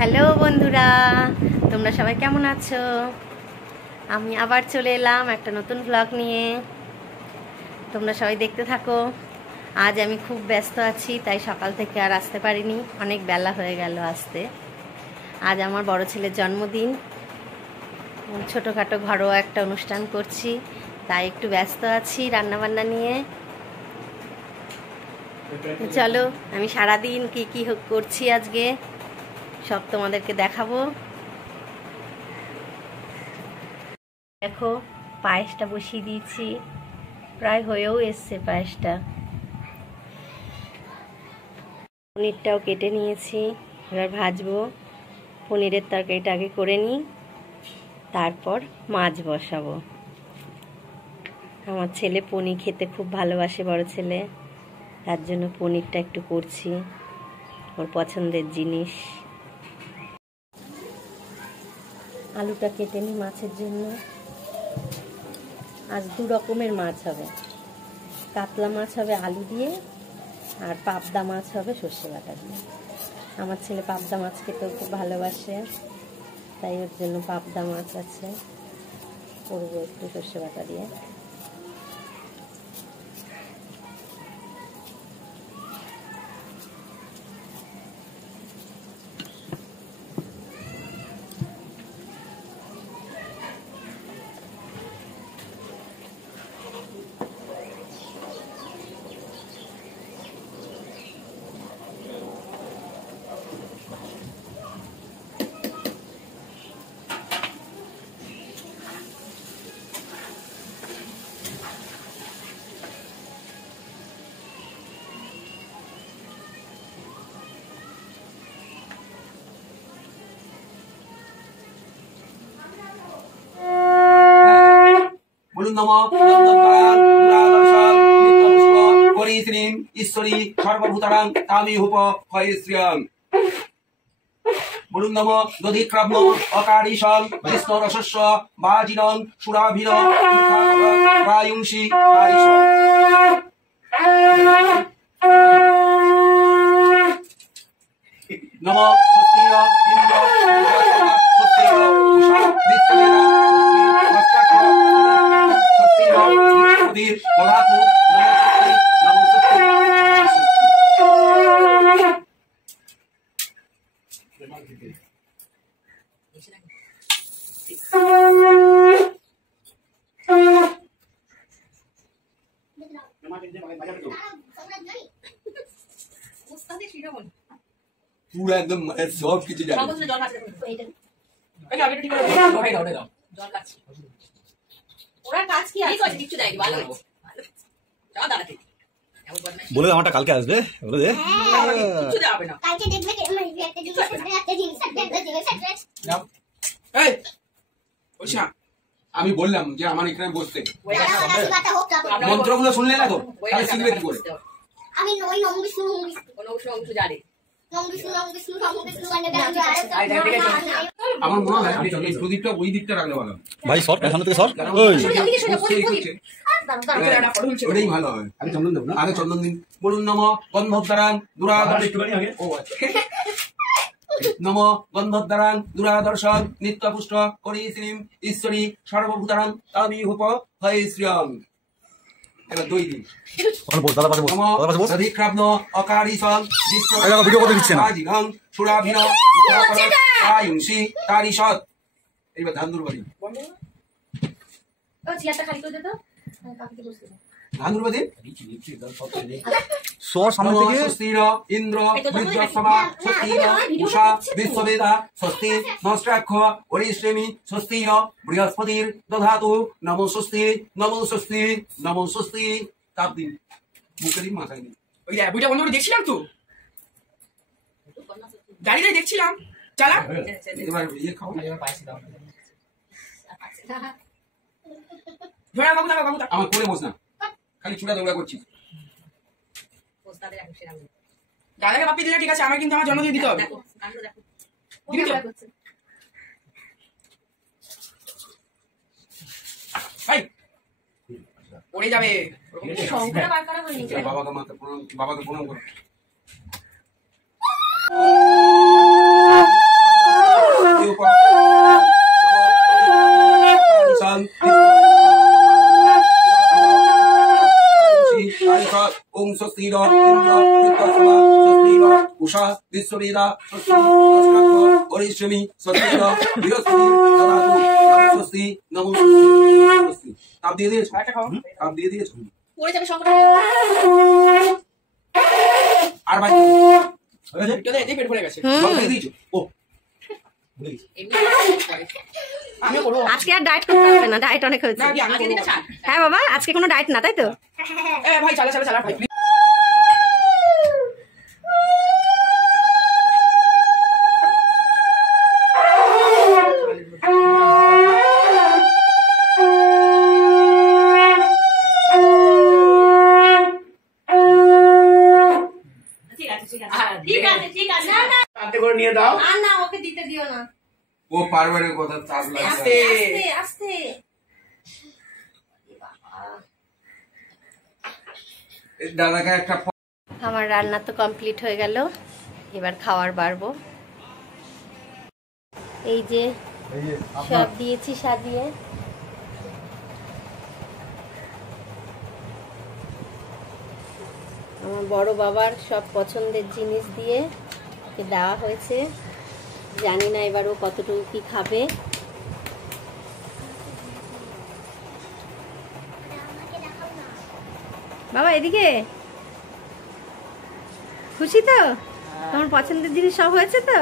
Hello বন্ধুরা, তোমরা সবাই কেমন আছো? আমি আবার চলে এলাম একটা নতুন ব্লগ নিয়ে। তোমরা সবাই দেখতে থাকো। আজ আমি খুব ব্যস্ত আছি, তাই সকাল থেকে আর আসতে পারিনি, অনেক বেলা হয়ে গেল আসতে। আজ আমার বড় ছেলের জন্মদিন, ছোটোখাটো ঘরোয়া একটা অনুষ্ঠান করছি, তাই একটু ব্যস্ত আছি রান্নাবান্না নিয়ে। চলো আমি সারাদিন কি কি করছি আজকে সব তোমাদেরকে দেখাবো। দেখো, পায়েসটা বসিয়ে দিয়েছি, প্রায় হয়েও এসছে পায়েসটা। পনিরটাও কেটে নিয়েছি, এবার ভাজবো। পনিরের তরকারিটা আগে করে নিই, তারপর মাছ বসাবো। আমার ছেলে পনির খেতে খুব ভালোবাসে, বড় ছেলে, তার জন্য পনিরটা একটু করছি, ওর পছন্দের জিনিস। আলুটা কেটে নিই মাছের জন্য। আজ দু রকমের মাছ হবে, কাতলা মাছ হবে আলু দিয়ে, আর পাবদা মাছ হবে সর্ষে বাটা দিয়ে। আমার ছেলে পাবদা মাছ খেতেও খুব ভালোবাসে, তাই ওর জন্য পাবদা মাছ আছে, করবো একটু সর্ষে বাটা দিয়ে। ঈশ্বরী সর্বভূতারাং তামি হুপ হয় শ্রিয়াং। বলুন নম দধিক্রাব্ন অকারিশং কৃষ্ণ রসস্য বাজিনং সুরাভিন প্রায়ুংসি কারিশং। নম স্বস্তির ইন্দ্র স্বস্তির উষা বিশ্ববেদা স্বস্তির বৃহস্পতির দধাতু নম স্বস্তি পুরো একদম সব কিছু জানি। বলে আমারটা কালকে আসবে, বলে দে। আমি বললাম যে আমার এখানে বসতে, মন্ত্রগুলো শুনলে না তো, তাহলে শিখবে কি করে? আমি নই নম বিষ্ণু অংশ জানি। আমার মনে হয় এই প্রদীপটা ওই দিকটা রাখলে ভালো। ভাই সর, সামনে থেকে সর। ওটাই ভালো হবে। আগে চন্দন দেব না, আগে চন্দন দিন। বলুন নম গন্ধদ্বারাং নম গন্ধদ্বারাং দুরাদর্শন নিত্যপুষ্ট করি শ্রীম ঈশ্বরী সর্বভূতারাং তামি হুপ হয় শ্রিয়ং। এবার দুই দিন অধিক্রাব্ন অকারিশং ভিডিও করতে দিচ্ছে না। সুরাভিন প্রায়ুংসি কারিশং। এইবার ধান্দুর বাড়ি ধান্দুর বাড়ি সর সামনে থেকে। স্বস্তির ইন্দ্র বৃদ্ধসমা স্বস্তির উষা বিশ্ববেদা স্বস্তি নষ্টাক্ষ অরিশ্রেমী স্বস্তির বৃহস্পতির দধাতু নমো স্বস্তি নমো স্বস্তি নমো স্বস্তি। তাপ দিন, মুখে দিন, মাথায় দিন। ওই বইটা বন্ধ করে দেখছিলাম তো, গাড়িতে দেখছিলাম। চালা এবার ইয়ে খাও। আমার করে বস না, খালি চূড়া দৌড়া করছিস। দাদাকে বাপ্পি দিলে ঠিক আছে, আমার কিন্তু আমার জন্মদিন দিতে হবে। পড়ে যাবে। বাবাকে প্রণাম করো। স্বস্তির ইন্দ্র বৃদ্ধস্বা স্বস্তির উষা বিশ্ববেদা স্বস্তি নমস্কার হরিশ্রমী স্বস্তির বৃহস্পতির দধাতু স্বস্তি নমো স্বস্তি তাপ দিয়ে দিয়েছ তাপ দিয়ে দিয়েছ পড়ে যাবে সংকট আর ভাই হয়ে গেছে এতেই পেট ভরে গেছে জল দিয়ে দিয়েছ ও আমিও করবো আজকে আর ডায়েট করতে হবে না, ডায়েট অনেক হয়েছে। না কি আমি করবো হ্যাঁ বাবা, আজকে কোনো ডায়েট না, তাই তো? এ ভাই চালা চালা চালা ভাই ঠিক আছে হাতে করে নিয়ে দাও না না, ওকে দিতে দিও না। ও পারবে না কথা চাপ লাগছে আস্তে আস্তে। দাদাকে একটা আমার রান্না তো কমপ্লিট হয়ে গেল, এবার খাওয়ার বাড়বো। এই যে সব দিয়েছি সাজিয়ে। আমার বড় বাবার সব পছন্দের জিনিস দিয়ে ওকে দেওয়া হয়েছে। জানি না এবার ও কতটুকু কি খাবে। বাবা এদিকে, খুশি তো? তোমার পছন্দের জিনিস সব হয়েছে তো?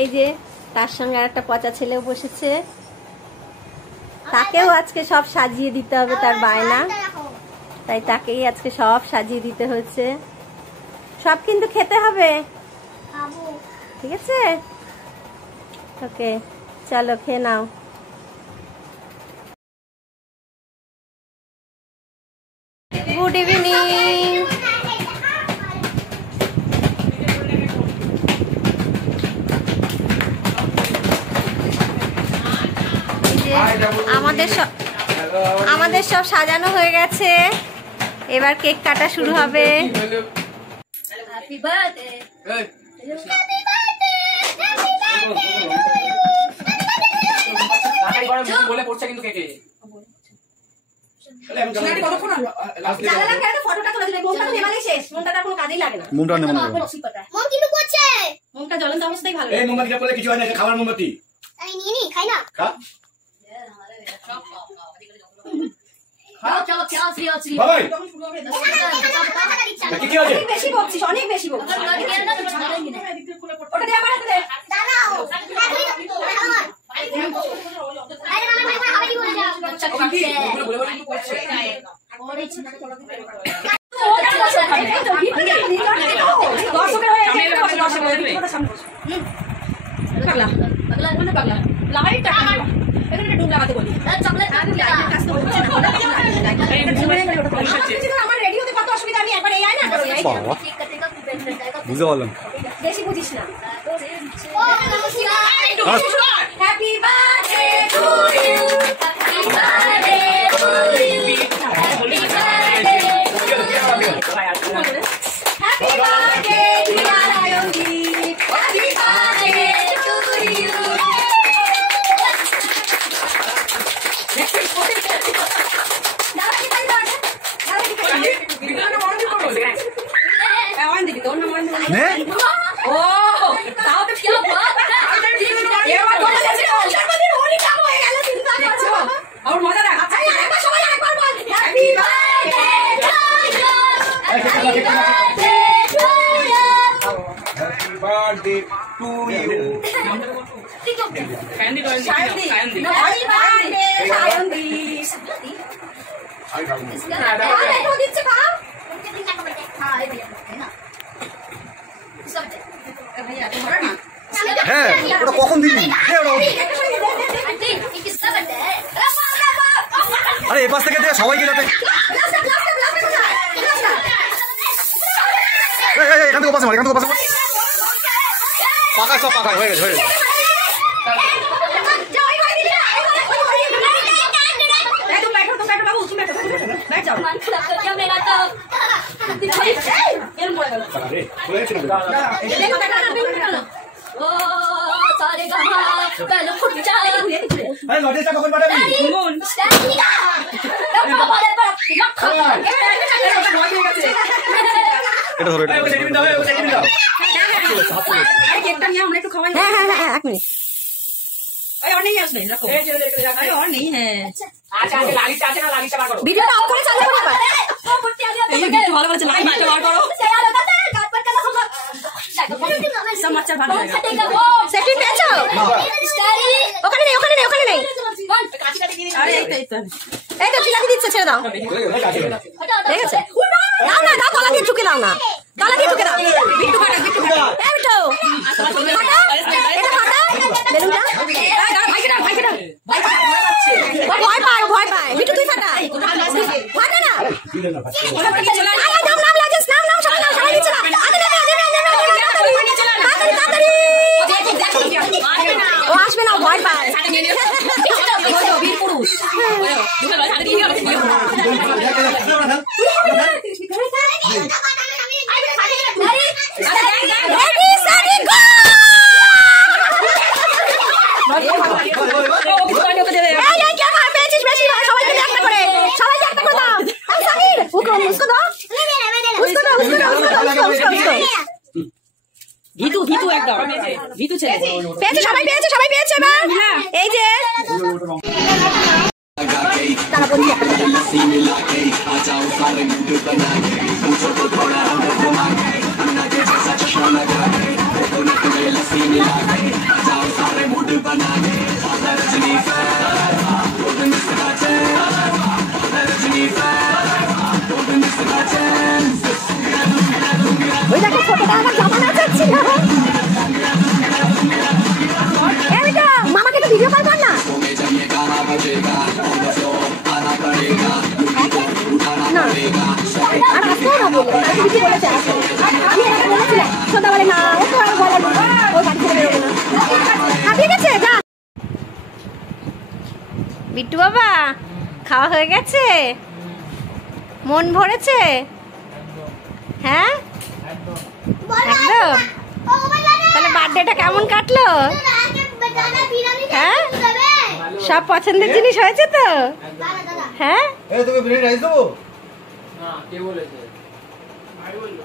এই যে তার সঙ্গে আর একটা পচা ছেলেও বসেছে, তাকেও আজকে সব সাজিয়ে দিতে হবে, তার বায়না, তাই তাকেই আজকে সব সাজিয়ে দিতে হয়েছে। সব কিন্তু খেতে হবে, ঠিক আছে? ওকে চলো খেয়ে নাও। Good evening. আমাদের সব সাজানো হয়ে গেছে, এবার কেক কাটা শুরু হবে। হ্যাপি বার্থডে বলে পড়ছে কিন্তু কেকে মুখটা জ্বলন্ত অবস্থায় ভালো। এই মোমবাতিটা পড়লে কিছু হয় না, এটা খাবার মোমবাতি। আমি নিয়ে নি খাই না খা চলো চলো বাবাই কি কি আছে? বেশি বকছিস, অনেক বেশি বকছিস। ওটা দে আমার হাতে দে। দাঁড়াও আরে মামা ভাই হাবাই বলে যাও বলে বলে কিন্তু করছে বুঝতে পারলাম। বেশি বুঝিস না। Happy birthday to you happy birthday to you happy birthday happy birthday dear Ayudip happy birthday to you নে ও তাও তো কি বাত ये बात बोल दे जन्मदिन होली कब होएगा लो चिंता देखो और मजा देख अच्छा একবার সবাই একবার বল happy birthday to you happy birthday to you happy birthday to you ঠিক আছে कैंडी तो कैंडी হ্যাপি বার্থডে সায়ন্দি আরে তো দিচ্ছে খাও হ্যাঁ এই দিয়ে না সব দে भैया तुम्हारा ना হ্যাঁ ওটা কখন দিবি? आंटी ये किसका बर्थडे है আরে এই পাশ থেকে দে সবাইকে যাতে। এখান থেকে পাশে মার, এখান থেকে পাশে মার। পাকা সব পাকা হয়ে গেছে, হয়ে গেছে। ओ सारे गहा पहले फुट जा আরে লজেসটা কখন পাঠাবি? এটা ধরে এটা। সেটিমেন্ট দাও, সেটিমেন্ট দাও। আরে কেকটা নিয়ে আমরা একটু খাওয়াই। হ্যাঁ হ্যাঁ হ্যাঁ এক মিনিট আরে और नहीं है उसमें रखो। अरे और नहीं है। अच्छा अच्छा लालिशा আছে না লালিশা বার করো। ভিডিওটা অফ করে চালু করে এবার এই ভিডিও ভালো করে লাইট মারতে বার করো। सब मच्छर भाग जाएगा। সেফটি পেয়েছো ওখানে নেই ওখানে নেই ওখানে নেই अरे एक तो এই তো চিলাকি দিচ্ছে ছেড়ে দাও ঠিক আছে দাও না দাও গলা দিয়ে ঢুকে দাও না গলা দিয়ে ঢুকে দাও বিট্টু ফাটা বিট্টু ফাটা এই বিট্টু ফাটা এটা ফাটা বেলুনটা ভাইকে দাও ও ভয় পায় বিট্টু তুই ফাটা ফাটা না আরে নাম নাম লাগেস নাম নাম সবাই নিচে না আগে নেমে তাড়াতাড়ি ও আসবে না ভয় পায় বীর পুরুষ ভিতু ভিতু একদম ভিতু ছেলে পেয়েছে সবাই পেয়েছে এবার এই যে তারা বলি ওই দেখো ছোটটা আমার জামা নাচাচ্ছি না মামাকে তো ভিডিও কল কর না আর আসতেও না বলে কিছু বলেছে আমি এটা বলেছিলাম সোদা বলে না ও তো আর বলে ও বাড়ি থেকে বেরোবে না ঠিক আছে যা বিট্টু বাবা খাওয়া হয়ে গেছে মন ভরেছে হ্যাঁ একদম তাহলে বার্থডেটা কেমন কাটলো হ্যাঁ সব পছন্দের জিনিস হয়েছে তো হ্যাঁ তুমি বিরিয়ানি রাইস দেবো? না কে বলেছে? ভাই বললো।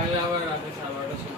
আগে আবার রাতে 12:30